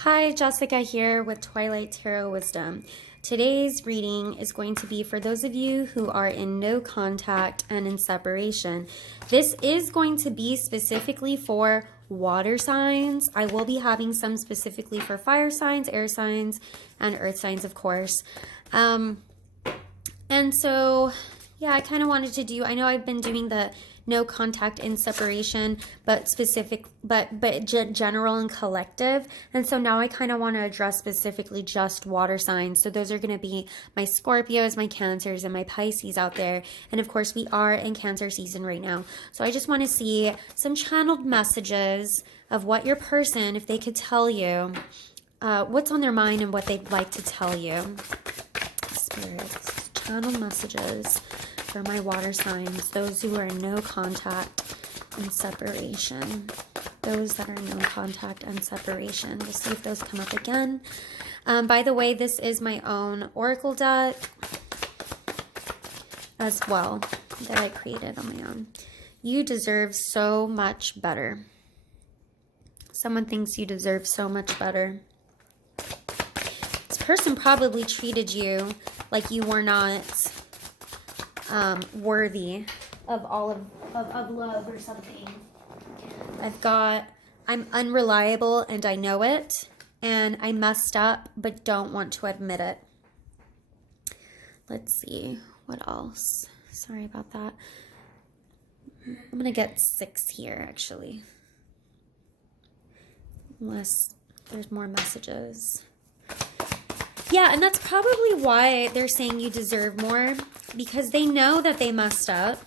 Hi, Jessica here with Twilight Tarot Wisdom. Today's reading is going to be for those of you who are in no contact and in separation. This is going to be specifically for water signs. I will be having some specifically for fire signs, air signs, and earth signs, of course. And so, yeah, I kind of wanted to do, I know I've been doing the no contact in separation, but general and collective. And so now I kind of want to address specifically just water signs. So those are going to be my Scorpios, my Cancers, and my Pisces out there. And of course, we are in Cancer season right now. So I just want to see some channeled messages of what your person, if they could tell you what's on their mind and what they'd like to tell you. Spirits, channeled messages for my water signs, those who are in no contact and separation. Those that are in no contact and separation. We'll see if those come up again. By the way, this is my own oracle deck as well that I created on my own. You deserve so much better. Someone thinks you deserve so much better. This person probably treated you like you were not worthy of all of love or something. I'm unreliable and I know it, and I messed up but don't want to admit it. Let's see, what else? Sorry about that. I'm gonna get 6 here actually, unless there's more messages. Yeah, and that's probably why they're saying you deserve more, because they know that they messed up.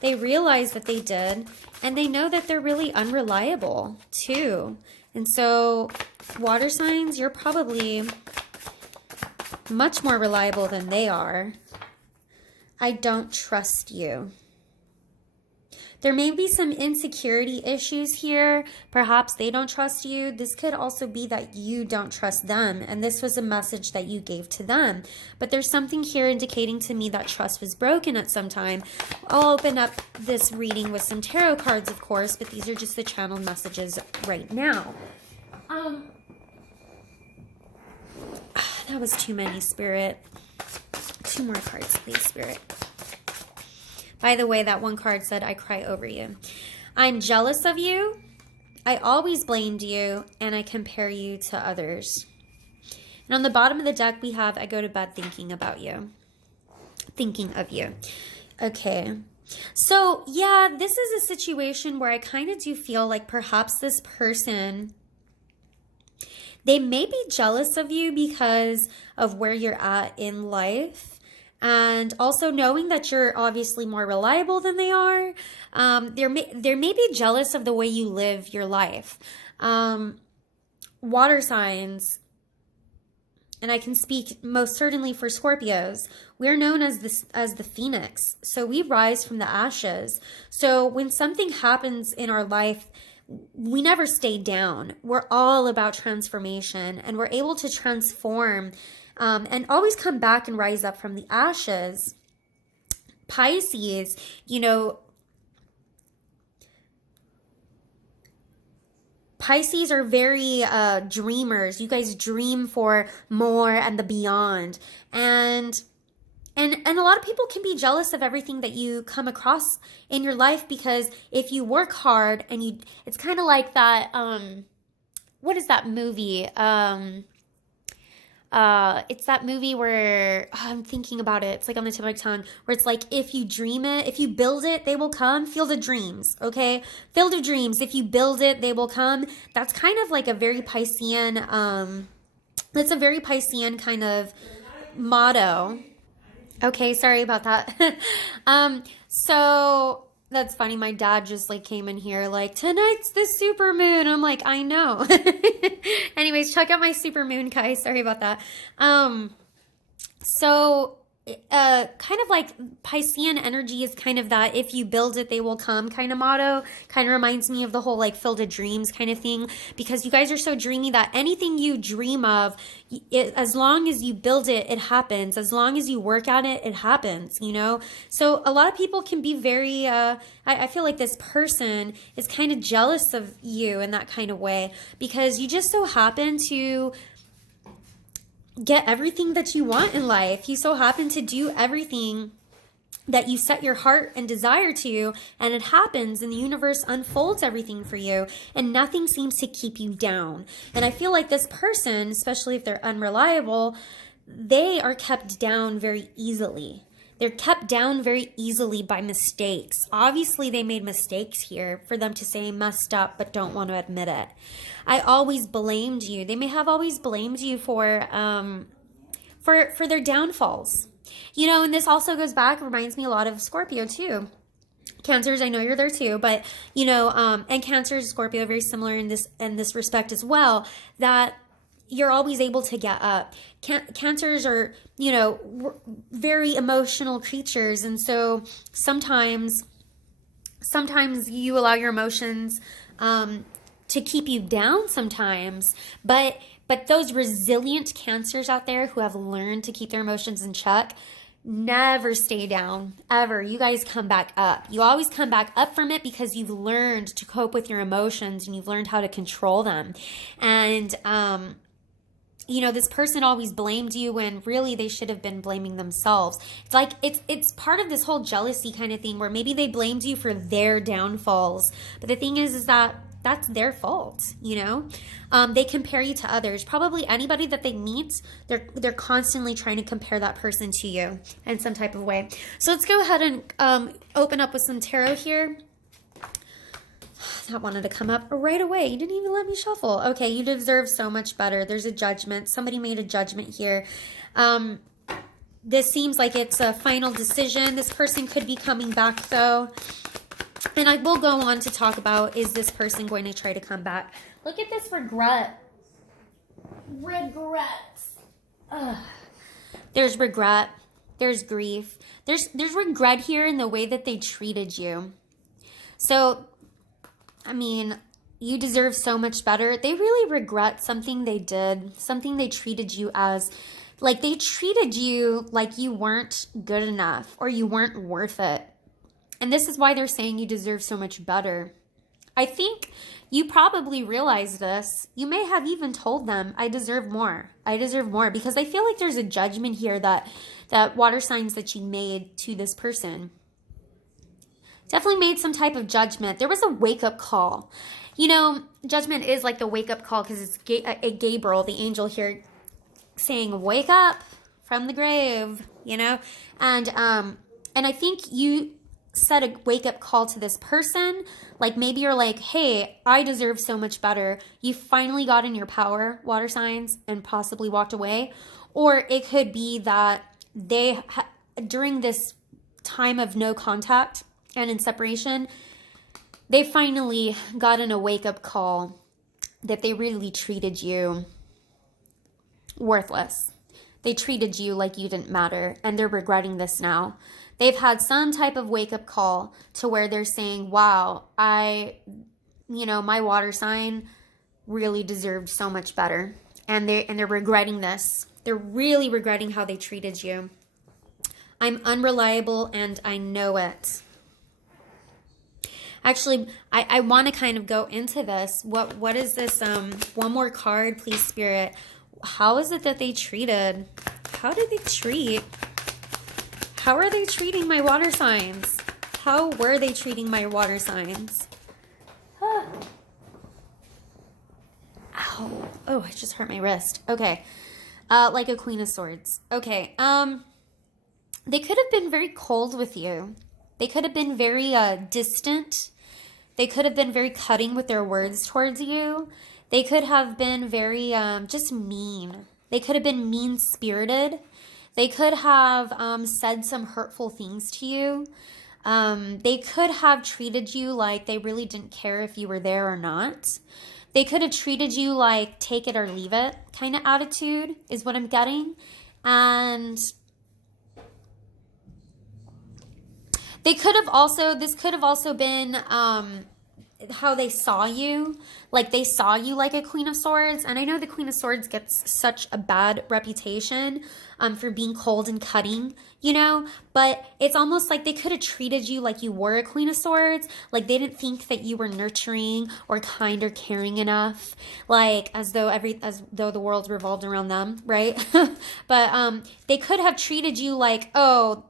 They realize that they did, and they know that they're really unreliable too. And so, water signs, you're probably much more reliable than they are. I don't trust you. There may be some insecurity issues here. Perhaps they don't trust you. This could also be that you don't trust them, and this was a message that you gave to them. But there's something here indicating to me that trust was broken at some time. I'll open up this reading with some tarot cards, of course, but these are just the channeled messages right now. That was too many, Spirit. 2 more cards, please, Spirit. By the way, that one card said, I cry over you. I'm jealous of you. I always blamed you, and I compare you to others. And on the bottom of the deck, we have, I go to bed thinking about you. Thinking of you. Okay. So, yeah, this is a situation where I kind of do feel like perhaps this person, they may be jealous of you because of where you're at in life. And also knowing that you're obviously more reliable than they are, they may be jealous of the way you live your life. Water signs, and I can speak most certainly for Scorpios, we're known as the phoenix. So we rise from the ashes. So when something happens in our life, we never stay down. We're all about transformation, and we're able to transform and always come back and rise up from the ashes. Pisces, you know, Pisces are very dreamers. You guys dream for more and the beyond. And a lot of people can be jealous of everything that you come across in your life, because if you work hard and it's kind of like that, what is that movie? It's that movie where, I'm thinking about it. It's like on the tip of my tongue, where it's like, if you dream it, if you build it, they will come. Field of Dreams, okay? Field of Dreams, if you build it, they will come. That's kind of like a very Piscean, that's a very Piscean kind of motto. Okay, sorry about that. So that's funny. My dad just like came in here like, tonight's the super moon. I'm like, I know. Anyways, check out my super moon, guys. Sorry about that. So kind of like Piscean energy is kind of that if you build it, they will come kind of motto. Kind of reminds me of the whole like filled with dreams kind of thing, because you guys are so dreamy that anything you dream of, as long as you build it, it happens. As long as you work at it, it happens, you know? So a lot of people can be very, I feel like this person is kind of jealous of you in that kind of way, because you just so happen to get everything that you want in life. You so happen to do everything that you set your heart and desire to, and it happens, and the universe unfolds everything for you, and nothing seems to keep you down. And I feel like this person, especially if they're unreliable, they are kept down very easily. They're kept down very easily by mistakes. Obviously, they made mistakes here for them to say messed up but don't want to admit it. I always blamed you. They may have always blamed you for their downfalls. You know, and this also goes back, reminds me a lot of Scorpio too. Cancers, I know you're there too, but you know, and Cancers, Scorpio are very similar in this respect as well, that you're always able to get up. Cancers are, you know, very emotional creatures. And so sometimes you allow your emotions to keep you down sometimes. But those resilient Cancers out there who have learned to keep their emotions in check never stay down, ever. You guys come back up. You always come back up from it because you've learned to cope with your emotions and you've learned how to control them. And, you know, this person always blamed you when really they should have been blaming themselves. It's like, it's part of this whole jealousy kind of thing where maybe they blamed you for their downfalls. But the thing is that that's their fault, you know? They compare you to others. Probably anybody that they meet, they're constantly trying to compare that person to you in some type of way. So let's go ahead and open up with some tarot here. That wanted to come up right away. You didn't even let me shuffle. Okay, you deserve so much better. There's a judgment. Somebody made a judgment here. This seems like it's a final decision. This person could be coming back though. And I will go on to talk about, is this person going to try to come back? Look at this regret. Regrets. Ugh. There's regret. There's grief. There's regret here in the way that they treated you. So, I mean, you deserve so much better. They really regret something they did, something they treated you as. Like, they treated you like you weren't good enough or you weren't worth it. And this is why they're saying you deserve so much better. I think you probably realize this. You may have even told them, I deserve more. I deserve more. Because I feel like there's a judgment here that water signs that you made to this person. Definitely made some type of judgment. There was a wake-up call. You know, judgment is like the wake-up call because it's Gabriel, the angel here, saying, wake up from the grave, you know? And I think you set a wake-up call to this person. Like maybe you're like, hey, I deserve so much better. You finally got in your power, water signs, and possibly walked away. Or it could be that they, during this time of no contact and in separation, they finally got in a wake-up call that they really treated you worthless. They treated you like you didn't matter, and they're regretting this now. They've had some type of wake-up call to where they're saying, wow, my water sign really deserved so much better. And they're regretting this. They're really regretting how they treated you. I'm unreliable and I know it. Actually, I want to kind of go into this. What is this? One more card, please, Spirit. How is it that they treated? How did they treat? How are they treating my water signs? How were they treating my water signs? Ow. Oh, I just hurt my wrist. Okay. Like a Queen of Swords. Okay. They could have been very cold with you. They could have been very distant. They could have been very cutting with their words towards you. They could have been very just mean. They could have been mean-spirited. They could have said some hurtful things to you. They could have treated you like they really didn't care if you were there or not. They could have treated you like take it or leave it kind of attitude is what I'm getting. And They could have also, this could have also been how they saw you. Like they saw you like a Queen of Swords. And I know the Queen of Swords gets such a bad reputation for being cold and cutting, you know, but it's almost like they could have treated you like you were a Queen of Swords. Like they didn't think that you were nurturing or kind or caring enough, like as though the world revolved around them, right? But they could have treated you like, oh,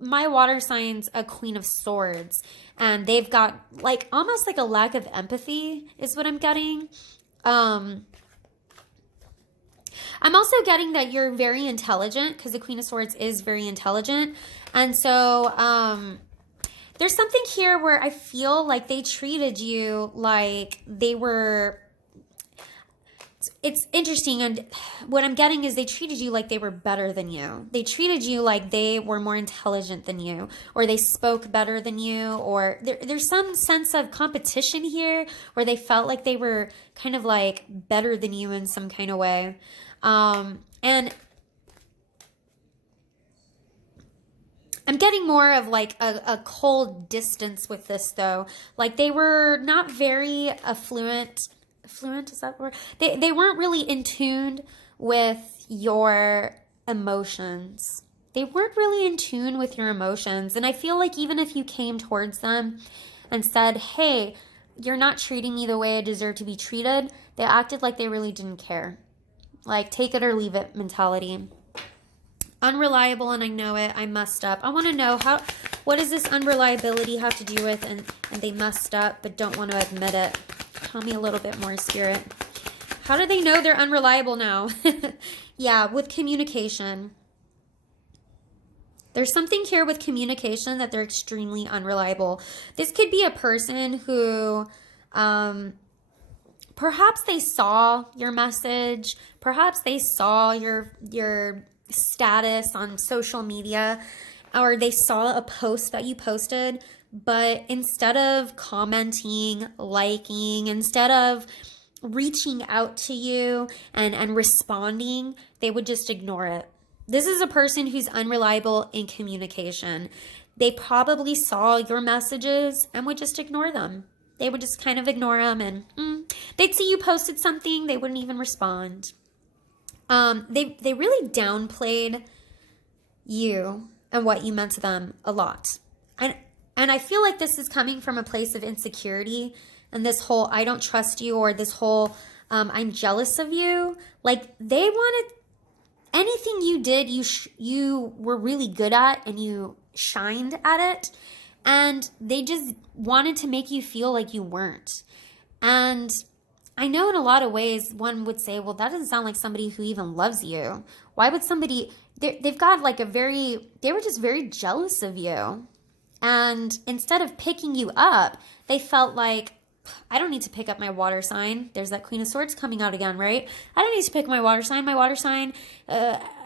my water sign's a Queen of Swords, and they've got like almost like a lack of empathy is what I'm getting. I'm also getting that you're very intelligent, because the Queen of Swords is very intelligent. And so there's something here where I feel like they treated you like they were... It's interesting, and what I'm getting is they treated you like they were better than you. They treated you like they were more intelligent than you, or they spoke better than you, or there's some sense of competition here where they felt like they were kind of like better than you in some kind of way. And I'm getting more of like a cold distance with this though. Like they were not very affluent, is that the word? They weren't really in tune with your emotions. They weren't really in tune with your emotions. And I feel like even if you came towards them and said, hey, you're not treating me the way I deserve to be treated, they acted like they really didn't care. Like take it or leave it mentality. Unreliable, and I know it. I messed up. I want to know what does this unreliability have to do with, and they messed up but don't want to admit it. Tell me a little bit more, Spirit. How do they know they're unreliable now? Yeah, with communication. There's something here with communication that they're extremely unreliable. This could be a person who perhaps they saw your message. Perhaps they saw your status on social media, or they saw a post that you posted, but instead of commenting, liking, instead of reaching out to you and responding, they would just ignore it. This is a person who's unreliable in communication. They probably saw your messages and would just ignore them. They would just kind of ignore them, and they'd see you posted something, they wouldn't even respond. They really downplayed you and what you meant to them a lot. And I feel like this is coming from a place of insecurity, and this whole I don't trust you, or this whole I'm jealous of you. Like they wanted anything you did, you were really good at and you shined at it, and they just wanted to make you feel like you weren't. And I know in a lot of ways one would say, well, that doesn't sound like somebody who even loves you. Why would somebody, they've got like they were just very jealous of you. And instead of picking you up, they felt like, I don't need to pick up my water sign. There's that Queen of Swords coming out again, right? I don't need to pick my water sign. My water sign,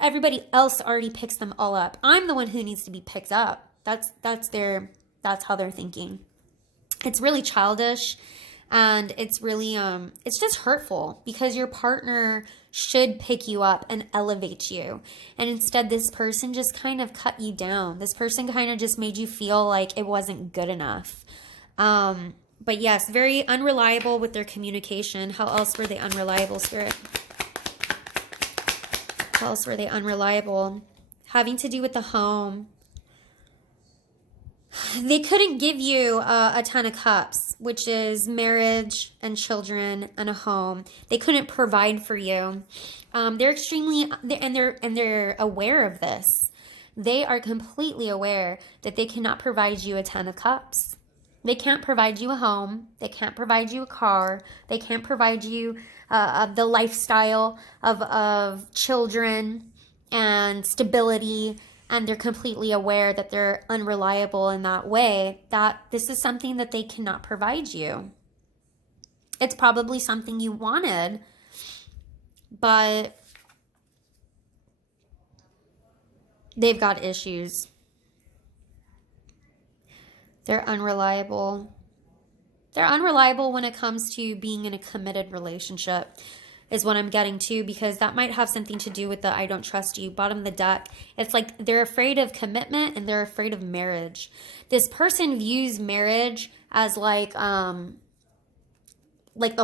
everybody else already picks them all up. I'm the one who needs to be picked up. That's how they're thinking. It's really childish, and it's really, it's just hurtful, because your partner should pick you up and elevate you. And instead, this person just kind of cut you down. This person kind of just made you feel like it wasn't good enough. But yes, very unreliable with their communication. How else were they unreliable, Spirit? How else were they unreliable? Having to do with the home. They couldn't give you a Ten of Cups, which is marriage and children and a home. They couldn't provide for you. They're extremely, and they're aware of this. They are completely aware that they cannot provide you a Ten of Cups. They can't provide you a home. They can't provide you a car. They can't provide you the lifestyle of children and stability. And they're completely aware that they're unreliable in that way, that this is something that they cannot provide you. It's probably something you wanted, but they've got issues. They're unreliable. They're unreliable when it comes to being in a committed relationship. is what I'm getting to, because that might have something to do with the I don't trust you. Bottom of the deck, it's like they're afraid of commitment and they're afraid of marriage. This person views marriage as like the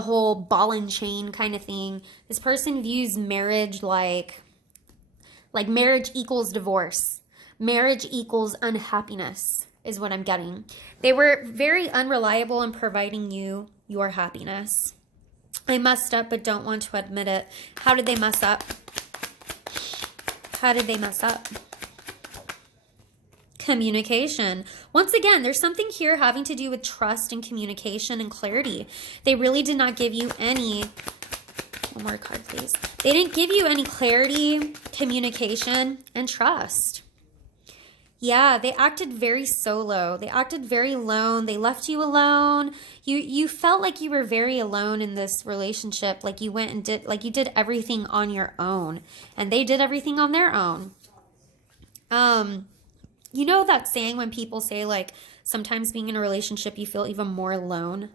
whole ball and chain kind of thing. This person views marriage like marriage equals divorce. Marriage equals unhappiness is what I'm getting. They were very unreliable in providing you your happiness. I messed up but don't want to admit it. How did they mess up? How did they mess up? Communication. Once again, there's something here having to do with trust and communication and clarity. They really did not give you any... One more card, please. They didn't give you any clarity, communication, and trust. Yeah, they acted very solo. They acted very alone. They left you alone. You felt like you were very alone in this relationship. Like you went and did everything on your own. And they did everything on their own. You know that saying when people say, like, sometimes being in a relationship, you feel even more alone?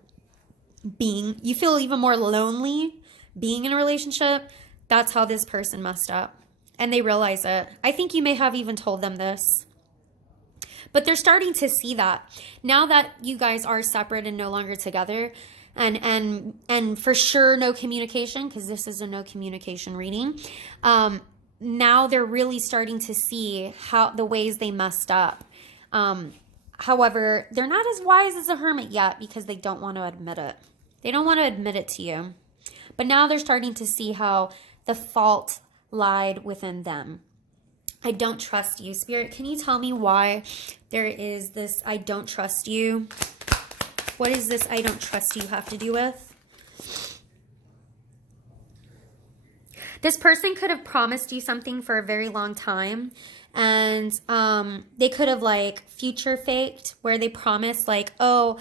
You feel even more lonely being in a relationship? That's how this person messed up. And they realize it. I think you may have even told them this. But they're starting to see that. Now that you guys are separate and no longer together, and for sure no communication, because this is a no communication reading, now they're really starting to see how the ways they messed up. However, they're not as wise as a hermit yet because they don't want to admit it. They don't want to admit it to you. But now they're starting to see how the fault lied within them. I don't trust you. Spirit, can you tell me why there is this I don't trust you? What does this I don't trust you have to do with? This person could have promised you something for a very long time. And they could have like future faked where they promised like, oh,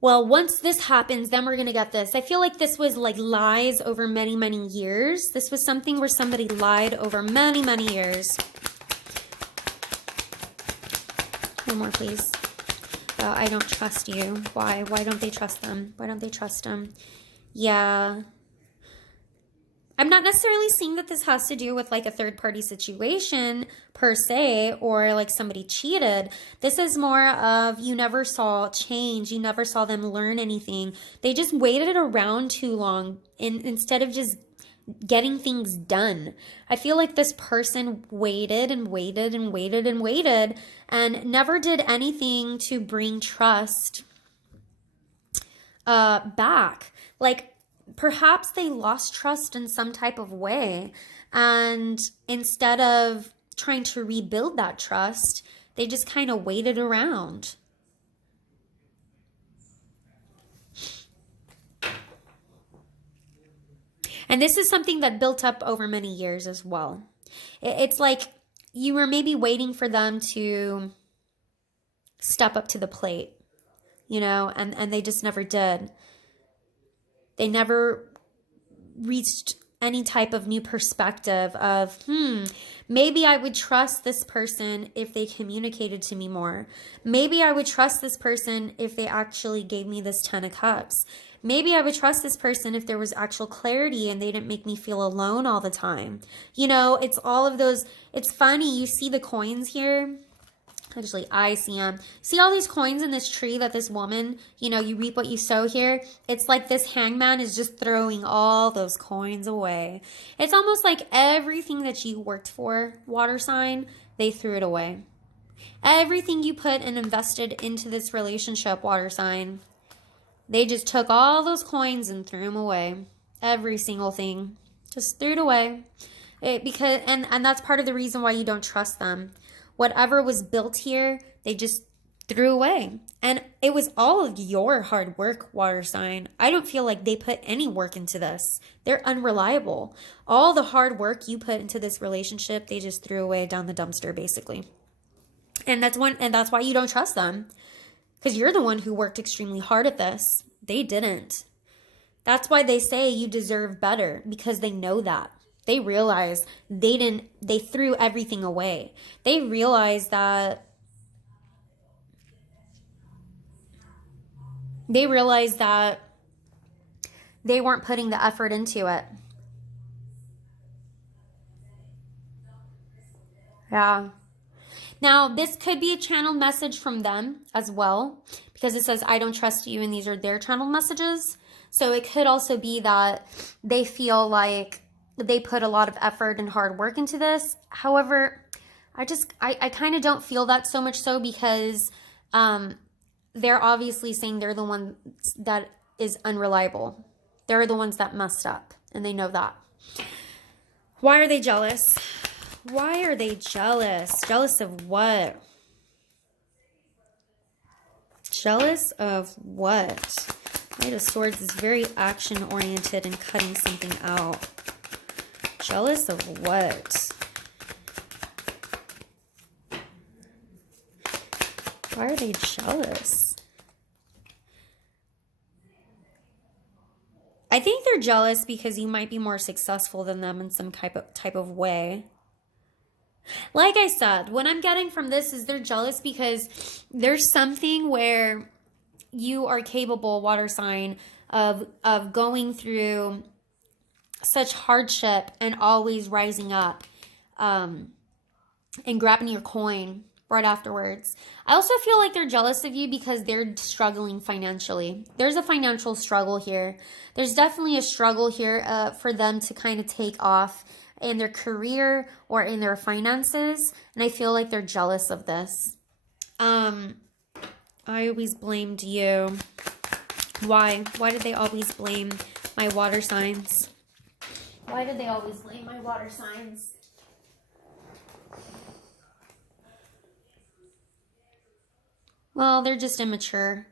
well, once this happens, then we're going to get this. I feel like this was like lies over many, many years. This was something where somebody lied over many, many years. One more, please. I don't trust you. Why? Why don't they trust them? Why don't they trust them? Yeah. I'm not necessarily seeing that this has to do with like a third party situation per se, or like somebody cheated. This is more of you never saw change. You never saw them learn anything. They just waited around too long instead of just getting things done. I feel like this person waited and waited and waited and waited and never did anything to bring trust back. Like, perhaps they lost trust in some type of way, and instead of trying to rebuild that trust, they just kind of waited around. And this is something that built up over many years as well. It's like you were maybe waiting for them to step up to the plate, you know, and they just never did. They never reached any type of new perspective of, maybe I would trust this person if they communicated to me more. Maybe I would trust this person if they actually gave me this 10 of Cups. Maybe I would trust this person if there was actual clarity and they didn't make me feel alone all the time. You know, it's all of those. It's funny. You see the coins here. Actually, I see them. See all these coins in this tree that this woman, you know, you reap what you sow here? It's like this hangman is just throwing all those coins away. It's almost like everything that you worked for, water sign, they threw it away. Everything you put and invested into this relationship, water sign, they just took all those coins and threw them away. Every single thing. Just threw it away. And that's part of the reason why you don't trust them. Whatever was built here, they just threw away. And it was all of your hard work, water sign. I don't feel like they put any work into this. They're unreliable. All the hard work you put into this relationship, they just threw away down the dumpster, basically. And that's why you don't trust them. Because you're the one who worked extremely hard at this. They didn't. That's why they say you deserve better, because they know that. They realize they threw everything away. They realize that they weren't putting the effort into it. Yeah. Now, this could be a channeled message from them as well, because it says, I don't trust you, and these are their channeled messages. So it could also be that they feel like they put a lot of effort and hard work into this. However, I kind of don't feel that so much so, because they're obviously saying they're the one that is unreliable. They're the ones that messed up, and they know that. Why are they jealous? Why are they jealous? Jealous of what? Jealous of what? Knight of Swords is very action-oriented and cutting something out. Jealous of what? Why are they jealous? I think they're jealous because you might be more successful than them in some type of way. Like I said, what I'm getting from this is they're jealous because there's something where you are capable, water sign, of going through such hardship and always rising up and grabbing your coin right afterwards. I also feel like they're jealous of you because they're struggling financially. There's a financial struggle here. There's definitely a struggle here for them to kind of take off in their career or in their finances. And I feel like they're jealous of this. I always blamed you. Why? Why did they always blame my water signs? Why did they always blame my water signs? Well, they're just immature.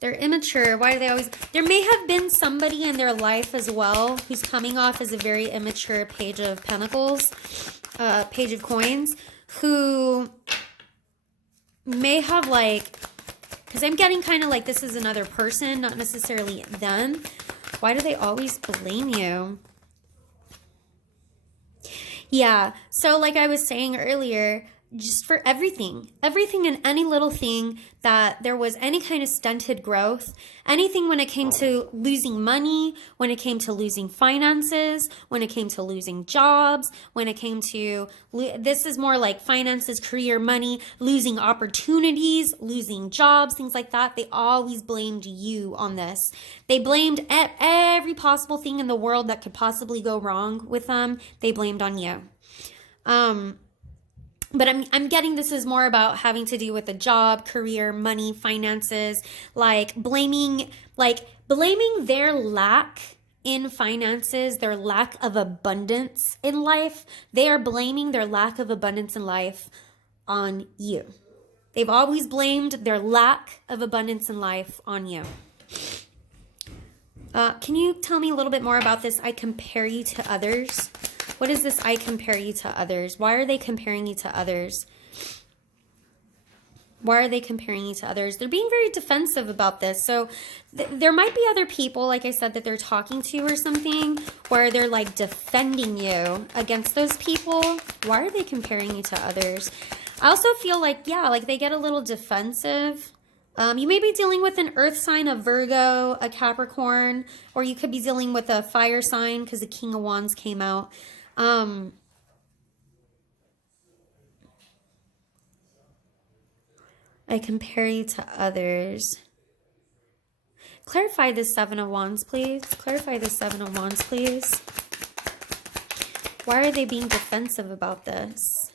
They're immature. Why do they always... There may have been somebody in their life as well who's coming off as a very immature Page of Pentacles, Page of Coins, who may have like... Because I'm getting kind of like this is another person, not necessarily them. Why do they always blame you? Yeah, so like I was saying earlier... Just for everything and any little thing that there was any kind of stunted growth, anything when it came to losing money, when it came to losing finances, when it came to losing jobs, when it came to, this is more like finances, career, money, losing opportunities, losing jobs, things like that. They always blamed you on this. They blamed every possible thing in the world that could possibly go wrong with them. They blamed on you. But I'm getting this is more about having to do with a job, career, money, finances, like blaming their lack in finances, their lack of abundance in life. They are blaming their lack of abundance in life on you. They've always blamed their lack of abundance in life on you. Can you tell me a little bit more about this? I compare you to others. What is this? I compare you to others. Why are they comparing you to others? Why are they comparing you to others? They're being very defensive about this. So there might be other people, like I said, that they're talking to or something, where they're like defending you against those people. Why are they comparing you to others? I also feel like, yeah, like they get a little defensive. You may be dealing with an earth sign, a Virgo, a Capricorn, or you could be dealing with a fire sign because the King of Wands came out. I compare you to others. Clarify the Seven of Wands, please. Clarify the Seven of Wands, please. Why are they being defensive about this?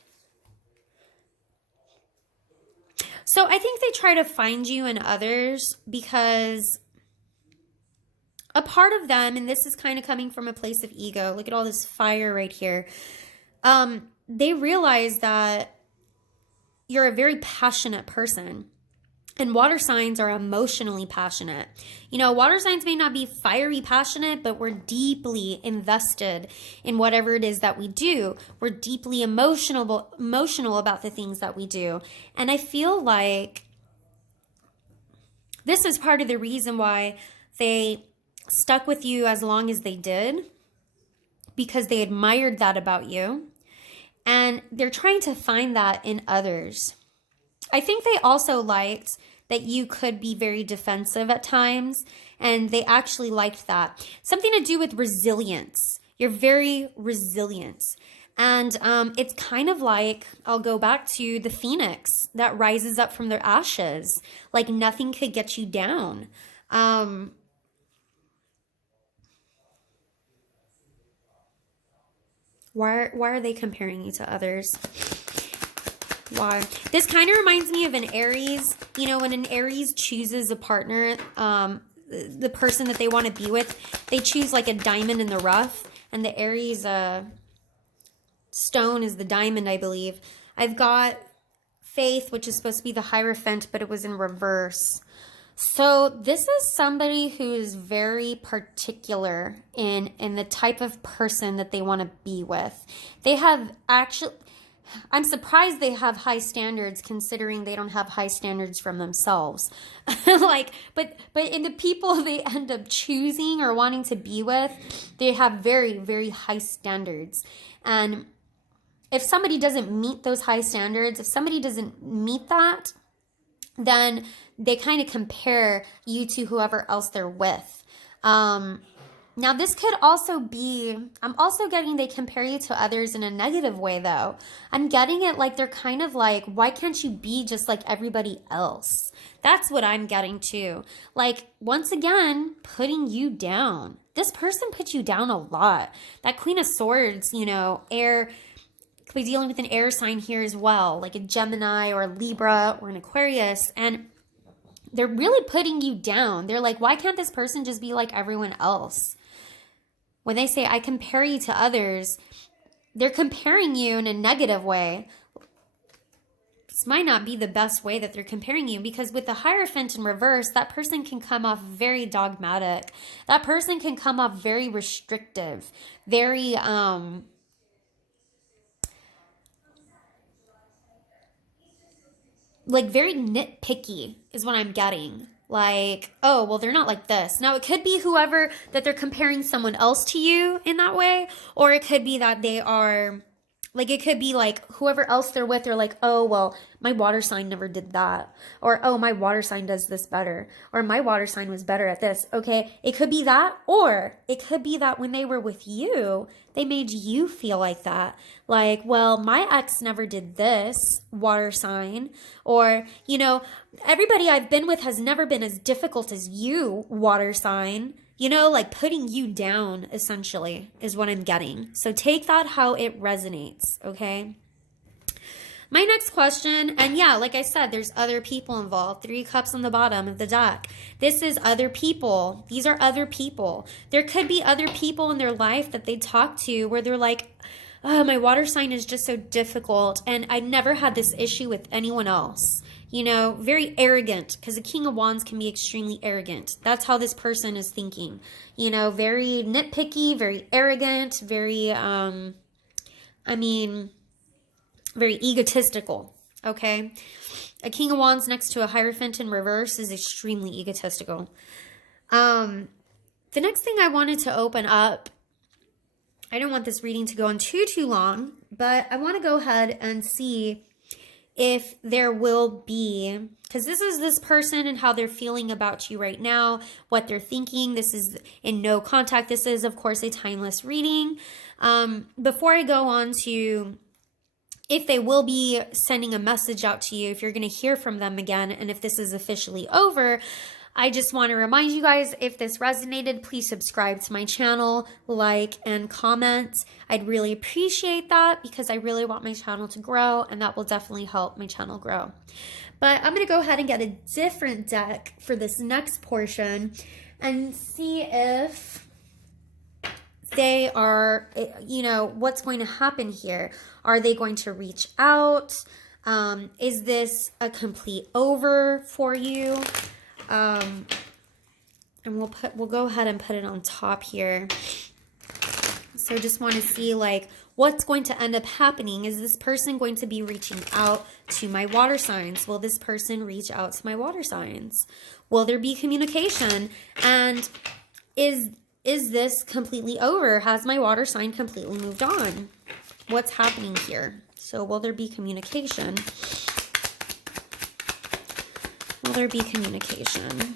So I think they try to find you in others because a part of them, and this is kind of coming from a place of ego. Look at all this fire right here. They realize that you're a very passionate person. And water signs are emotionally passionate. You know, water signs may not be fiery passionate, but we're deeply invested in whatever it is that we do. We're deeply emotional about the things that we do. And I feel like this is part of the reason why they stuck with you as long as they did, because they admired that about you. And they're trying to find that in others. I think they also liked that you could be very defensive at times And they actually liked that. Something to do with resilience. You're very resilient. And it's kind of like, I'll go back to the phoenix that rises up from their ashes. Like nothing could get you down. Why are they comparing you to others? Why? This kind of reminds me of an Aries. You know, when an Aries chooses a partner, the person that they want to be with, they choose like a diamond in the rough. And the Aries stone is the diamond, I believe. I've got Faith, which is supposed to be the Hierophant, but it was in reverse. So this is somebody who is very particular in the type of person that they want to be with. They have actually, I'm surprised they have high standards considering they don't have high standards from themselves. Like, but in the people they end up choosing or wanting to be with, they have very, very high standards. And if somebody doesn't meet those high standards, if somebody doesn't meet that, then they kind of compare you to whoever else they're with. Now, this could also be, I'm also getting they compare you to others in a negative way, though. I'm getting it like they're kind of like, why can't you be just like everybody else? That's what I'm getting too. Like, once again, putting you down. This person put you down a lot. That Queen of Swords, you know, air, could be dealing with an air sign here as well, like a Gemini or a Libra or an Aquarius. And they're really putting you down. They're like, why can't this person just be like everyone else? When they say, I compare you to others, they're comparing you in a negative way. This might not be the best way that they're comparing you, because with the Hierophant in reverse, that person can come off very dogmatic. That person can come off very restrictive, very, like very nitpicky is what I'm getting. Like, oh, well, they're not like this. Now, it could be whoever that they're comparing someone else to you in that way, or it could be that they are, like, it could be like whoever else they're with, they're like, oh, well, my water sign never did that. Or, oh, my water sign does this better. Or my water sign was better at this. Okay, it could be that, or it could be that when they were with you, they made you feel like that. Like, well, my ex never did this, water sign. Or, you know, everybody I've been with has never been as difficult as you, water sign. You know, like putting you down, essentially, is what I'm getting. So take that how it resonates, okay? My next question, and yeah, like I said, there's other people involved. 3 cups on the bottom of the deck. This is other people. These are other people. There could be other people in their life that they talk to where they're like, oh, my water sign is just so difficult, and I never had this issue with anyone else. You know, very arrogant, because the King of Wands can be extremely arrogant. That's how this person is thinking. You know, very nitpicky, very arrogant, very, very egotistical, okay? A King of Wands next to a Hierophant in reverse is extremely egotistical. The next thing I wanted to open up, I don't want this reading to go on too long, but I want to go ahead and see if there will be, because this is this person and how they're feeling about you right now, what they're thinking. This is in no contact. This is, of course, a timeless reading. Before I go on to if they will be sending a message out to you, if you're going to hear from them again, and if this is officially over, I just want to remind you guys, if this resonated, please subscribe to my channel, like, and comment. I'd really appreciate that because I really want my channel to grow, and that will definitely help my channel grow. But I'm going to go ahead and get a different deck for this next portion and see if they are, you know, what's going to happen here. Are they going to reach out? Is this a complete over for you? And we'll go ahead and put it on top here. So just want to see like what's going to end up happening. Is this person going to be reaching out to my water signs? Will this person reach out to my water signs? Will there be communication? And is this completely over? Has my water sign completely moved on? What's happening here? So will there be communication? Will there be communication?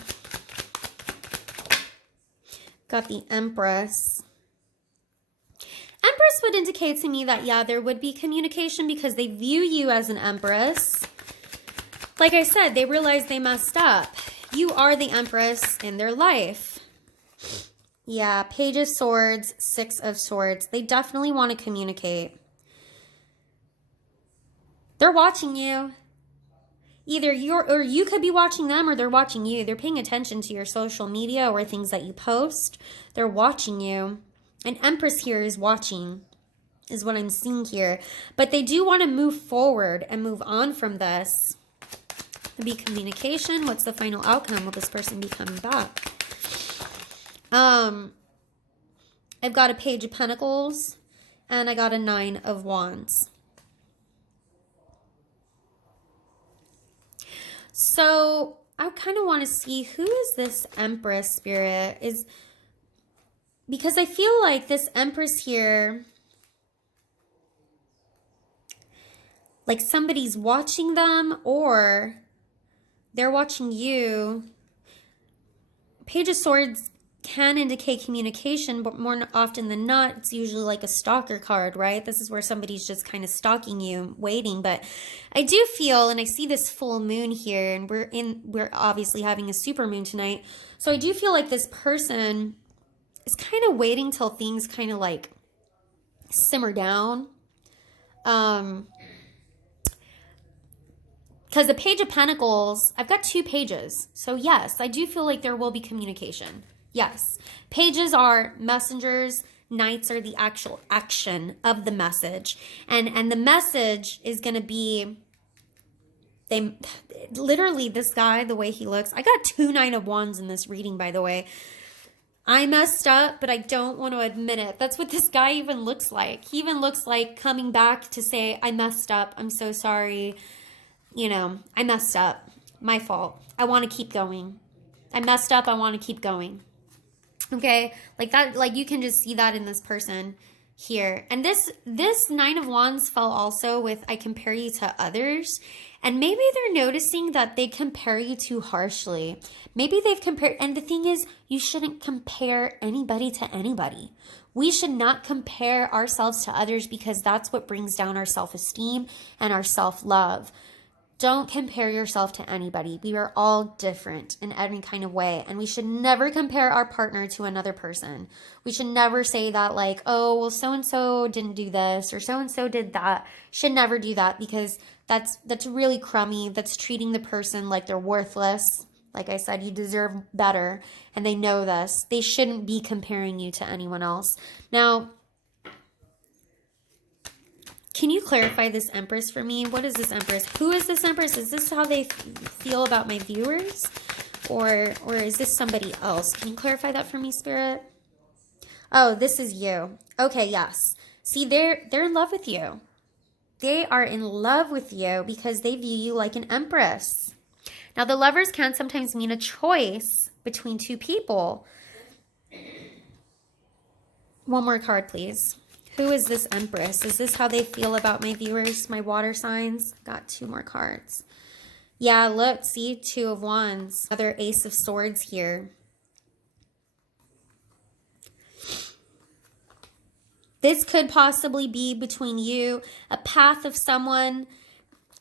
Got the Empress. Empress would indicate to me that, yeah, there would be communication because they view you as an Empress. Like I said, they realize they messed up. You are the Empress in their life. Yeah, Page of Swords, Six of Swords. They definitely want to communicate. They're watching you. Either you could be watching them or they're watching you. They're paying attention to your social media or things that you post. They're watching you. An Empress here is watching, is what I'm seeing here. But they do want to move forward and move on from this. Be communication. What's the final outcome? Will this person be coming back? I've got a Page of Pentacles and I got a Nine of Wands. So I kind of want to see who is this Empress spirit is, because I feel like this Empress here, like somebody's watching them or they're watching you. Page of Swords can indicate communication, but more often than not, it's usually like a stalker card, right? This is where somebody's just kind of stalking you, waiting. But I do feel, and I see this full moon here, and we're obviously having a super moon tonight. So I do feel like this person is kind of waiting till things kind of like simmer down. Because the Page of Pentacles, I've got two pages. So yes, I do feel like there will be communication. Yes. Pages are messengers. Knights are the actual action of the message. And the message is going to be, literally this guy, the way he looks. I got 2 Nine of Wands in this reading, by the way. I messed up, but I don't want to admit it. That's what this guy even looks like. He even looks like coming back to say, I messed up. I'm so sorry. You know, I messed up. My fault. I want to keep going. I messed up. I want to keep going. Okay? Like that, like you can just see that in this person here. And this Nine of Wands fell also with, I compare you to others. And maybe they're noticing that they compare you too harshly. Maybe they've compared, and the thing is, you shouldn't compare anybody to anybody. We should not compare ourselves to others because that's what brings down our self-esteem and our self-love. Don't compare yourself to anybody. We are all different in every kind of way. And we should never compare our partner to another person. We should never say that like, oh, well, so-and-so didn't do this or so-and-so did that. Should never do that because that's really crummy. That's treating the person like they're worthless. Like I said, you deserve better. And they know this. They shouldn't be comparing you to anyone else. Now, can you clarify this Empress for me? What is this Empress? Who is this Empress? Is this how they feel about my viewers? Or is this somebody else? Can you clarify that for me, Spirit? Oh, this is you. Okay, yes. See, they're in love with you. They are in love with you because they view you like an Empress. Now, the Lovers can sometimes mean a choice between two people. One more card, please. Who is this Empress? Is this how they feel about my viewers, my water signs? Got 2 more cards. Yeah, look, see, 2 of Wands. Another Ace of Swords here. This could possibly be between you, a path of someone.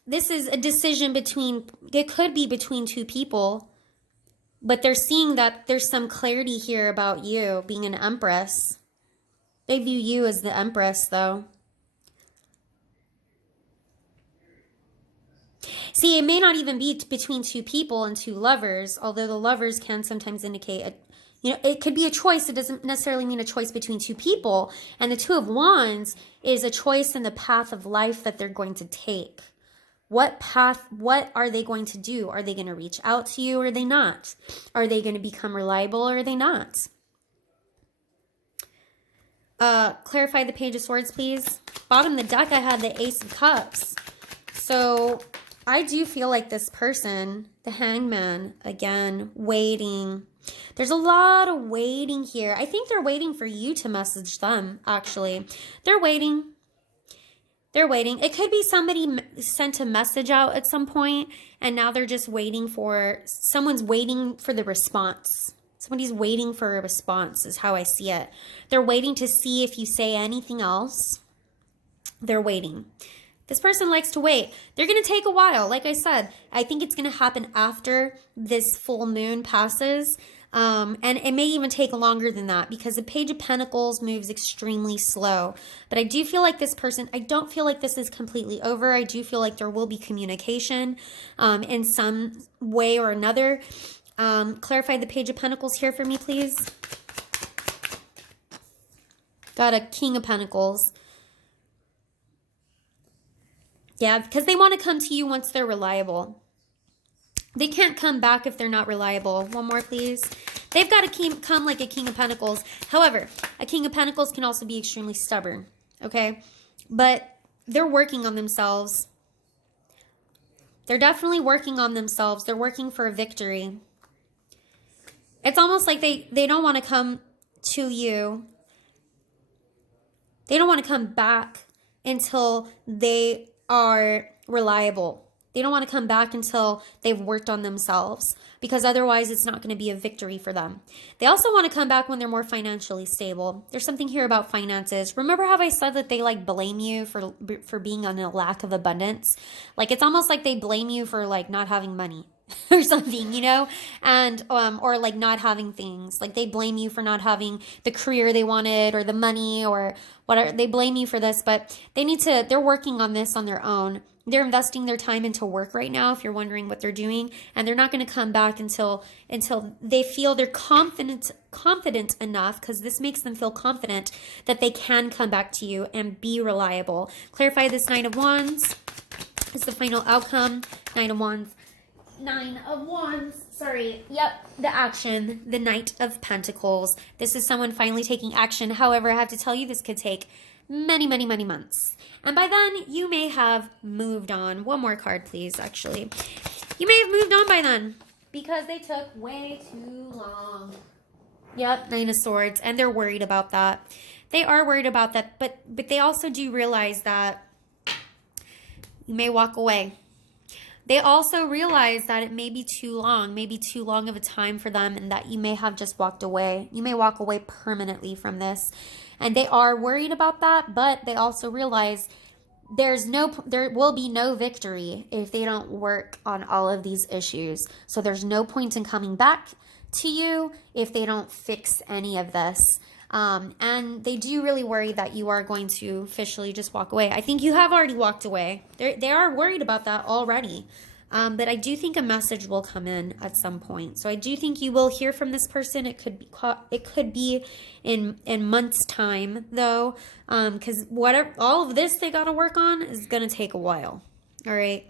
This is a decision between, it could be between 2 people, but they're seeing that there's some clarity here about you being an Empress. They view you as the Empress, though. See, it may not even be between 2 people and 2 lovers, although the Lovers can sometimes indicate, it could be a choice. It doesn't necessarily mean a choice between 2 people. And the 2 of Wands is a choice in the path of life that they're going to take. What path, what are they going to do? Are they going to reach out to you or are they not? Are they going to become reliable or are they not? Clarify the Page of Swords, please. Bottom of the deck, I had the Ace of Cups. So I do feel like this person, the Hangman, again, waiting. There's a lot of waiting here. I think they're waiting for you to message them, actually. They're waiting. They're waiting. It could be somebody sent a message out at some point, and now they're just waiting for, someone's waiting for the response. Somebody's waiting for a response is how I see it. They're waiting to see if you say anything else. They're waiting. This person likes to wait. They're going to take a while. Like I said, I think it's going to happen after this full moon passes. And it may even take longer than that because the Page of Pentacles moves extremely slow. But I do feel like this person, I don't feel like this is completely over. I do feel like there will be communication in some way or another. Clarify the Page of Pentacles here for me, please. Got a King of Pentacles. Yeah, because they want to come to you once they're reliable. They can't come back if they're not reliable. One more, please. They've got to come like a King of Pentacles. However, a King of Pentacles can also be extremely stubborn, okay? But they're working on themselves. They're definitely working on themselves. They're working for a victory. It's almost like they don't want to come to you. They don't want to come back until they are reliable. They don't want to come back until they've worked on themselves because otherwise it's not going to be a victory for them. They also want to come back when they're more financially stable. There's something here about finances. Remember how I said that they like blame you for being on a lack of abundance? Like it's almost like they blame you for like not having money or something, you know, and or like not having things. Like they blame you for not having the career they wanted or the money or whatever. They blame you for this, but they're working on this on their own. They're investing their time into work right now, if you're wondering what they're doing, and they're not going to come back until they feel they're confident enough, because this makes them feel confident that they can come back to you and be reliable. Clarify this Nine of Wands is the final outcome. Nine of Wands. Sorry. Yep. The action. The Knight of Pentacles. This is someone finally taking action. However, I have to tell you, this could take many, many, many months. And by then, you may have moved on. One more card, please, actually. You may have moved on by then because they took way too long. Yep, Nine of Swords. And they're worried about that. They are worried about that, but they also do realize that you may walk away. They also realize that it may be too long of a time for them, and that you may have just walked away. You may walk away permanently from this. And they are worried about that, but they also realize there will be no victory if they don't work on all of these issues. So there's no point in coming back to you if they don't fix any of this. And they do really worry that you are going to officially just walk away. I think you have already walked away. They are worried about that already. But I do think a message will come in at some point. So I do think you will hear from this person. It could be in months' time, though, because all of this they got to work on is going to take a while. All right,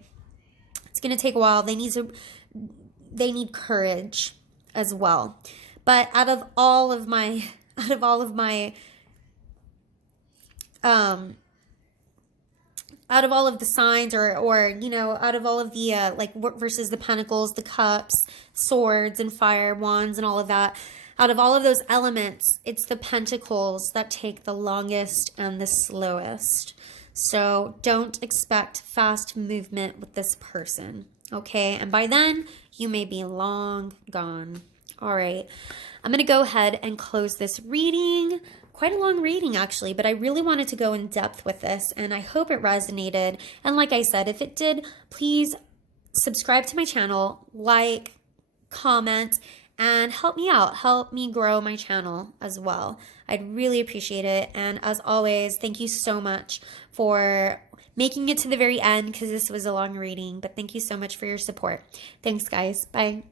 it's going to take a while. They need courage as well. But out of all of the signs or you know, out of all of the like versus the Pentacles, the Cups, Swords and Fire, Wands and all of that, out of all of those elements, it's the Pentacles that take the longest and the slowest. So don't expect fast movement with this person, okay? And by then, you may be long gone. All right, I'm going to go ahead and close this reading. Quite a long reading, actually, but I really wanted to go in depth with this, and I hope it resonated. And like I said, if it did, please subscribe to my channel, like, comment, and help me out. Help me grow my channel as well. I'd really appreciate it. And as always, thank you so much for making it to the very end, because this was a long reading, but thank you so much for your support. Thanks, guys. Bye.